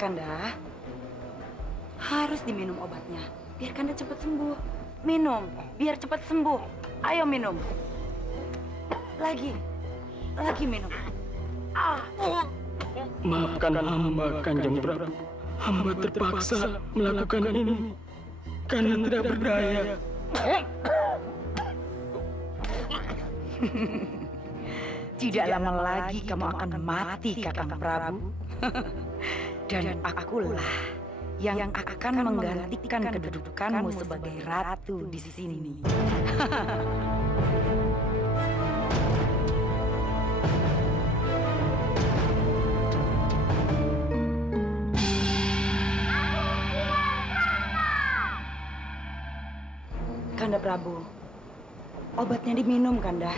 Kanda, harus diminum obatnya, biar Kanda cepat sembuh. Minum, biar cepat sembuh. Ayo minum. Lagi minum. Maafkan hamba, Kanjeng Prabu. Hamba terpaksa melakukan ini karena tidak berdaya. Tidak lama lagi kamu akan mati, Kakang Prabu. Dan akulah yang akan menggantikan kedudukanmu sebagai ratu di sini. Kanda Prabu, obatnya diminum, Kanda.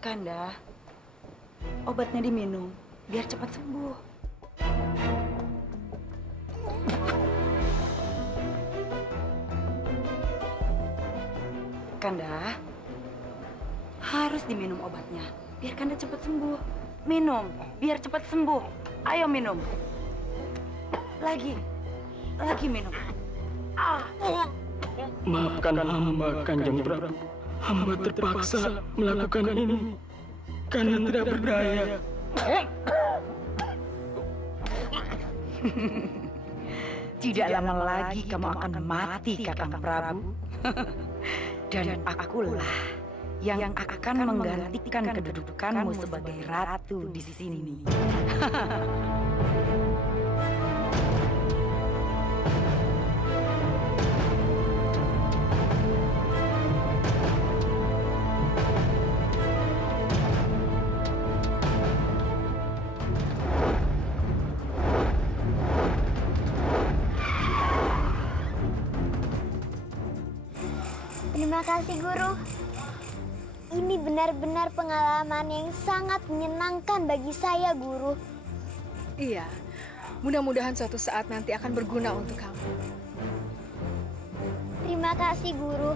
Kanda, obatnya diminum, biar cepat sembuh. Kanda, harus diminum obatnya, biar Kanda cepat sembuh. Minum, biar cepat sembuh. Ayo minum. Lagi minum. Maafkan hamba, Kanjeng Prabu. Hamba terpaksa melakukan ini karena tidak berdaya. Tidak lama lagi kamu akan mati, Kakang Prabu. Dan akulah yang akan menggantikan kedudukanmu sebagai ratu di sini. Terima kasih, Guru. Ini benar-benar pengalaman yang sangat menyenangkan bagi saya, Guru. Iya, mudah-mudahan suatu saat nanti akan berguna untuk kamu. Terima kasih, Guru.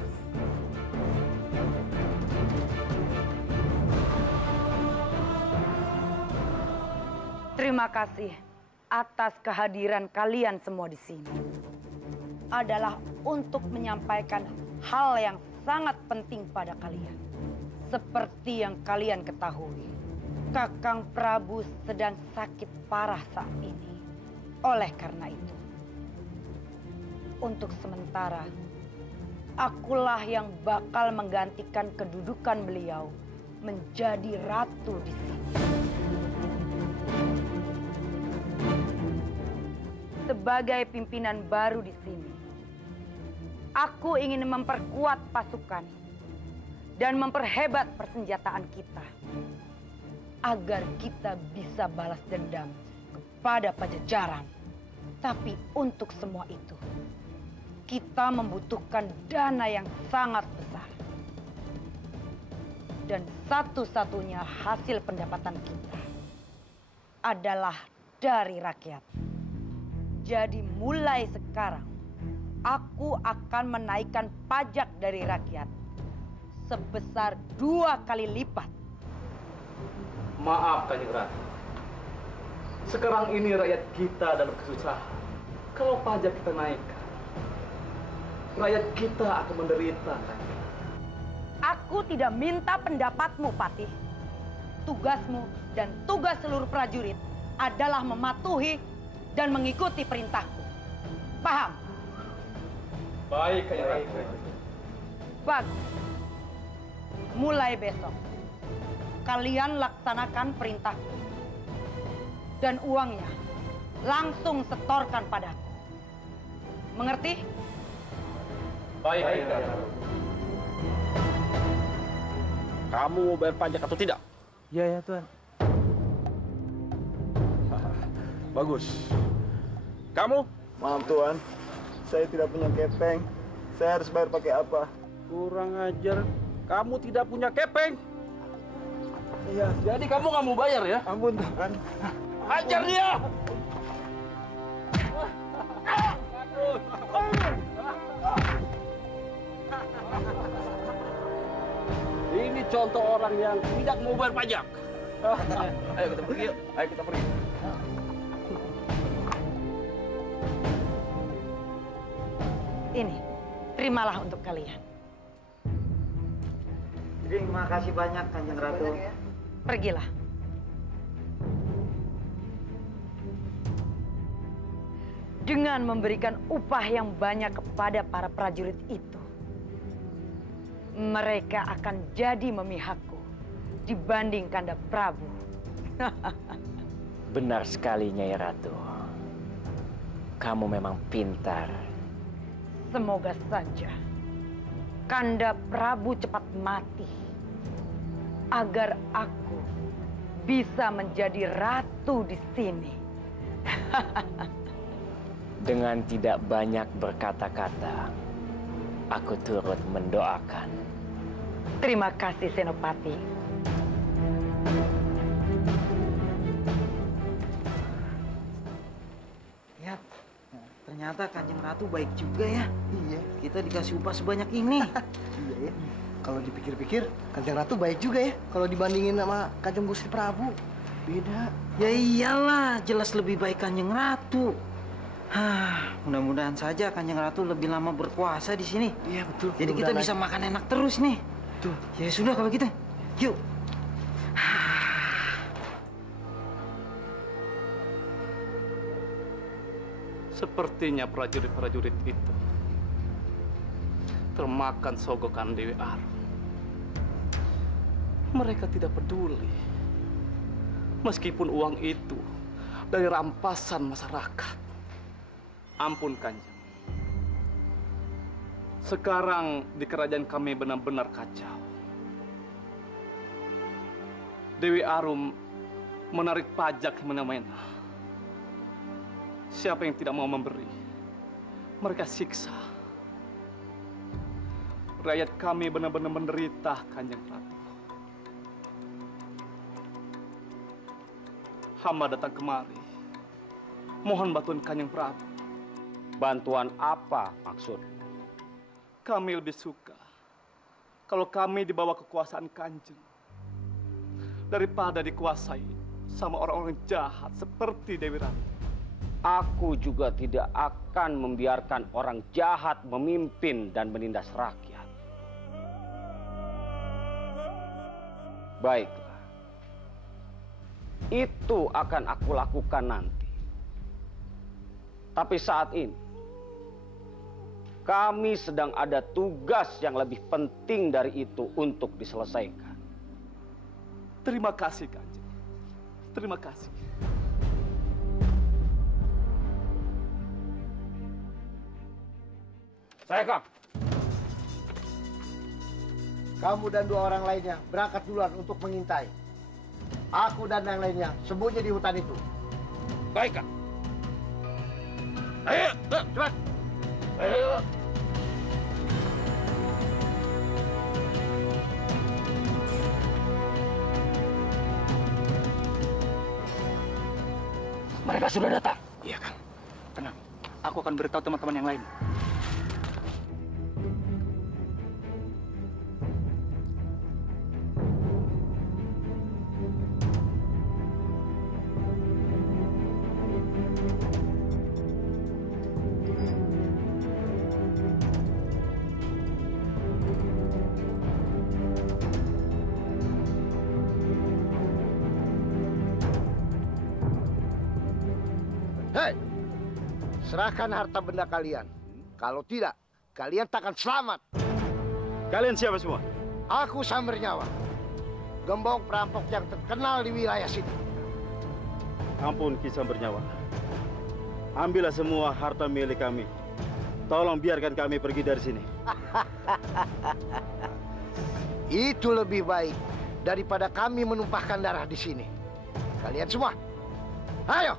Terima kasih atas kehadiran kalian semua di sini. Adalah untuk menyampaikan hal yang sangat penting pada kalian. Seperti yang kalian ketahui, Kakang Prabu sedang sakit parah saat ini. Oleh karena itu, untuk sementara, akulah yang bakal menggantikan kedudukan beliau menjadi ratu di sini. Sebagai pimpinan baru di sini, aku ingin memperkuat pasukan dan memperhebat persenjataan kita agar kita bisa balas dendam kepada Pajajaran. Tapi untuk semua itu, kita membutuhkan dana yang sangat besar. Dan satu-satunya hasil pendapatan kita adalah dari rakyat. Jadi mulai sekarang, aku akan menaikkan pajak dari rakyat sebesar 2 kali lipat. Maaf, Kanjeng Ratu. Sekarang ini rakyat kita dalam kesusahan. Kalau pajak kita naikkan, rakyat kita akan menderita. Aku tidak minta pendapatmu, Patih. Tugasmu dan tugas seluruh prajurit adalah mematuhi dan mengikuti perintahku. Paham? Baik, Kanjeng Ratu. Bagus. Mulai besok, kalian laksanakan perintahku. Dan uangnya langsung setorkan padaku. Mengerti? Baik, Kanjeng Ratu. Kamu mau bayar pajak atau tidak? Iya, ya, Tuan. Bagus. Kamu? Maaf, Tuan. Saya tidak punya kepeng. Saya harus bayar pakai apa? Kurang ajar. Kamu tidak punya kepeng. Iya. Jadi kamu nggak mau bayar ya? Ampun, Tuan. Hajar dia! contoh orang yang tidak mau bayar pajak. Ayo kita pergi yuk. Ayo kita pergi. Ini, terimalah untuk kalian. Terima kasih banyak, Kanjeng Ratu. Pergilah. Dengan memberikan upah yang banyak kepada para prajurit itu, mereka akan jadi memihakku dibanding Kanda Prabu. Benar sekali, Nyai Ratu. Kamu memang pintar. Semoga saja Kanda Prabu cepat mati agar aku bisa menjadi ratu di sini. Dengan tidak banyak berkata-kata, aku turut mendoakan. Terima kasih, Senopati. Lihat, ternyata Kanjeng Ratu baik juga ya. Iya. Kita dikasih upah sebanyak ini. Iya ya. Kalau dipikir-pikir, Kanjeng Ratu baik juga ya. Kalau dibandingin sama Kanjeng Gusti Prabu, beda. Ya iyalah, jelas lebih baik Kanjeng Ratu. Mudah-mudahan saja Kanjeng Ratu lebih lama berkuasa di sini. Iya betul. Jadi kita bisa makan enak terus nih. Tuh. Ya sudah kalau gitu, yuk. Sepertinya prajurit-prajurit itu termakan sogokan Dewi Arum. Mereka tidak peduli. Meskipun uang itu dari rampasan masyarakat. Ampun, Kanjeng. Sekarang di kerajaan kami benar-benar kacau. Dewi Arum menarik pajak semena-mena. Siapa yang tidak mau memberi, mereka siksa. Rakyat kami benar-benar menderita, Kanjeng Ratu. Hamba datang kemari, mohon bantuan Kanjeng Prabu. Bantuan apa maksud? Kami lebih suka kalau kami di bawah kekuasaan Kanjeng daripada dikuasai sama orang-orang jahat seperti Dewi Ratu. Aku juga tidak akan membiarkan orang jahat memimpin dan menindas rakyat. Baiklah. Itu akan aku lakukan nanti. Tapi saat ini, kami sedang ada tugas yang lebih penting dari itu untuk diselesaikan. Terima kasih, Kanjeng. Terima kasih. Saya, Kang. Kamu dan 2 orang lainnya berangkat duluan untuk mengintai. Aku dan yang lainnya sembunyi di hutan itu. Baik, Kang. Ayo, cepat. Ayo. Mereka sudah datang. Iya, Kang. Tenang, aku akan beritahu teman-teman yang lain. Hei, serahkan harta benda kalian. Kalau tidak, kalian takkan selamat. Kalian siapa semua? Aku Samber Nyawa, gembong perampok yang terkenal di wilayah sini. Ampun, Kisah Bernyawa. Ambillah semua harta milik kami. Tolong biarkan kami pergi dari sini. Itu lebih baik daripada kami menumpahkan darah di sini. Kalian semua, ayo!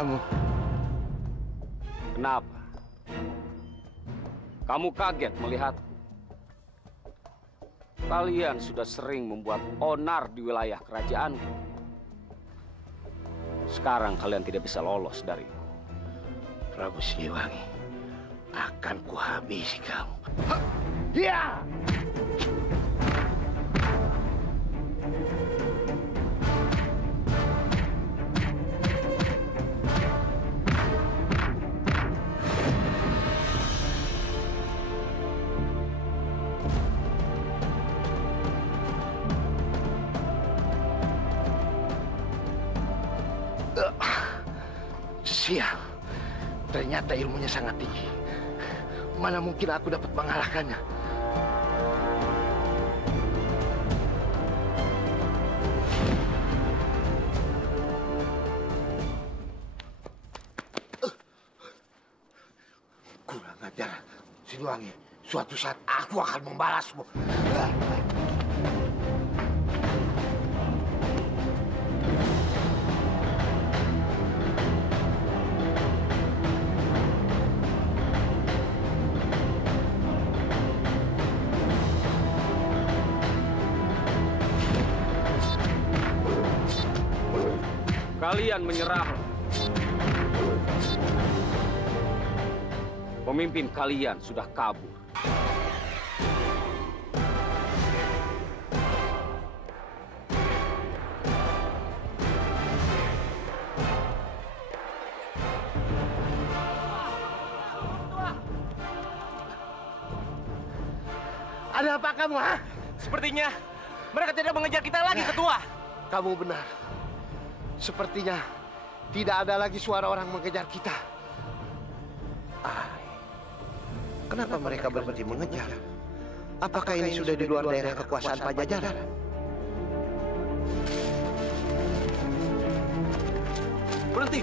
kamu. Kenapa? Kamu kaget melihatku? Kalian sudah sering membuat onar di wilayah kerajaanku. Sekarang kalian tidak bisa lolos dariku. Prabu Siliwangi, akan kuhabisi kamu. Ya! Sial, ternyata ilmunya sangat tinggi. Mana mungkin aku dapat mengalahkannya? Kurang ajar, Siliwangi. Suatu saat aku akan membalasmu. Kalian menyerah. Pemimpin kalian sudah kabur. Ada apa kamu, ha? Sepertinya mereka tidak mengejar kita lagi, Ketua. Kamu benar. Sepertinya tidak ada lagi suara orang mengejar kita. Kenapa mereka berhenti mengejar? Apakah ini sudah di luar daerah kekuasaan Pajajaran? Berhenti!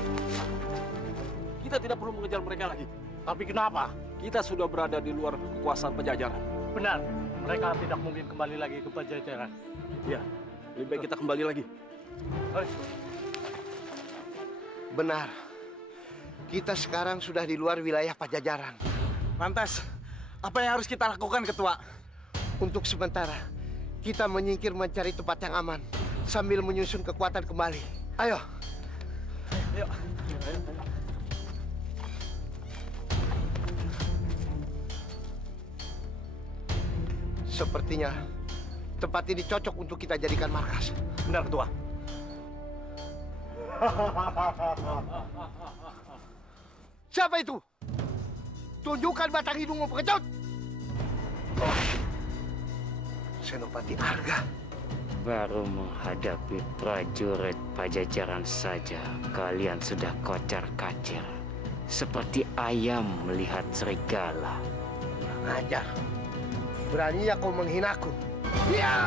Kita tidak perlu mengejar mereka lagi. Tapi kenapa? Kita sudah berada di luar kekuasaan Pajajaran. Benar. Mereka tidak mungkin kembali lagi ke Pajajaran. Iya. Lebih baik kita kembali lagi. Ayo. Benar. Kita sekarang sudah di luar wilayah Pajajaran. Lantas, apa yang harus kita lakukan, Ketua? Untuk sementara, kita menyingkir mencari tempat yang aman sambil menyusun kekuatan kembali. Ayo. Ayo. Sepertinya tempat ini cocok untuk kita jadikan markas. Benar, Ketua. Siapa itu? Tunjukkan batang hidungmu, pengecut! Senopati Arga. Baru menghadapi prajurit Pajajaran saja, kalian sudah kocar-kacir. Seperti ayam melihat serigala. Ngajar. Beraninya kau menghinaku. Ya!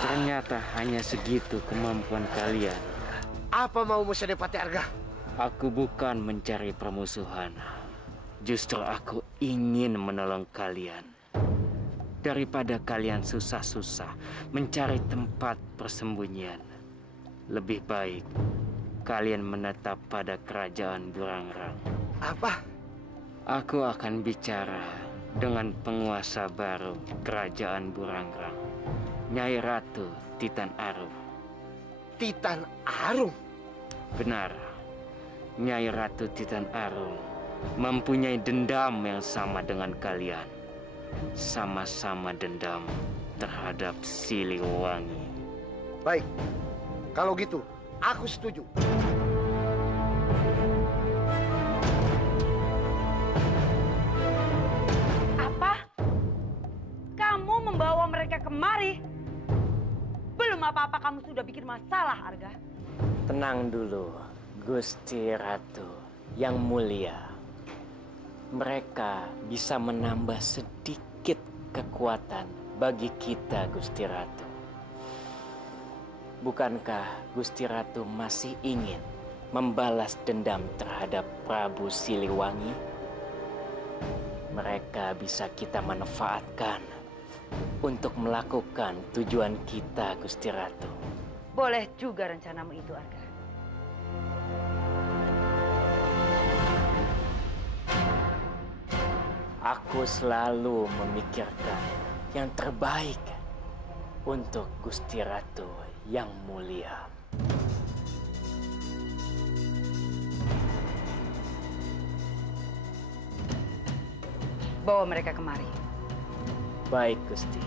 Ternyata hanya segitu kemampuan kalian. Apa maumu, Senopati Arga? Aku bukan mencari permusuhan. Justru aku ingin menolong kalian. Daripada kalian susah-susah mencari tempat persembunyian, lebih baik kalian menetap pada kerajaan Burangrang. Apa? Aku akan bicara dengan penguasa baru kerajaan Burangrang, Nyai Ratu Titan Arum. Titan Arum? Benar. Nyai Ratu Titan Arum mempunyai dendam yang sama dengan kalian. Sama-sama dendam terhadap Siliwangi. Baik. Kalau gitu, aku setuju. Apa? Kamu membawa kemari? Belum apa-apa kamu sudah bikin masalah, Arga. Tenang dulu, Gusti Ratu yang mulia. Mereka bisa menambah sedikit kekuatan bagi kita, Gusti Ratu. Bukankah Gusti Ratu masih ingin membalas dendam terhadap Prabu Siliwangi? Mereka bisa kita manfaatkan untuk melakukan tujuan kita, Gusti Ratu. Boleh juga rencanamu itu, Arga. Aku selalu memikirkan yang terbaik untuk Gusti Ratu yang mulia. Bawa mereka kemari. Baik, Gusti.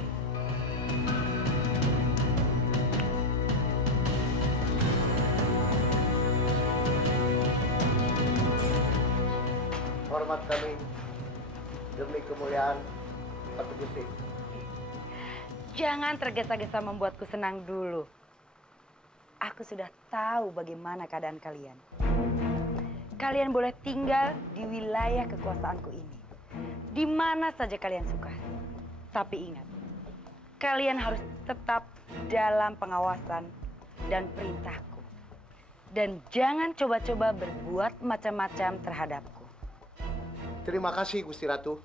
Hormat kami demi kemuliaan Ratu Gusti. Jangan tergesa-gesa membuatku senang dulu. Aku sudah tahu bagaimana keadaan kalian. Kalian boleh tinggal di wilayah kekuasaanku ini. Di mana saja kalian suka. Tapi ingat, kalian harus tetap dalam pengawasan dan perintahku. Dan jangan coba-coba berbuat macam-macam terhadapku. Terima kasih Gusti Ratu.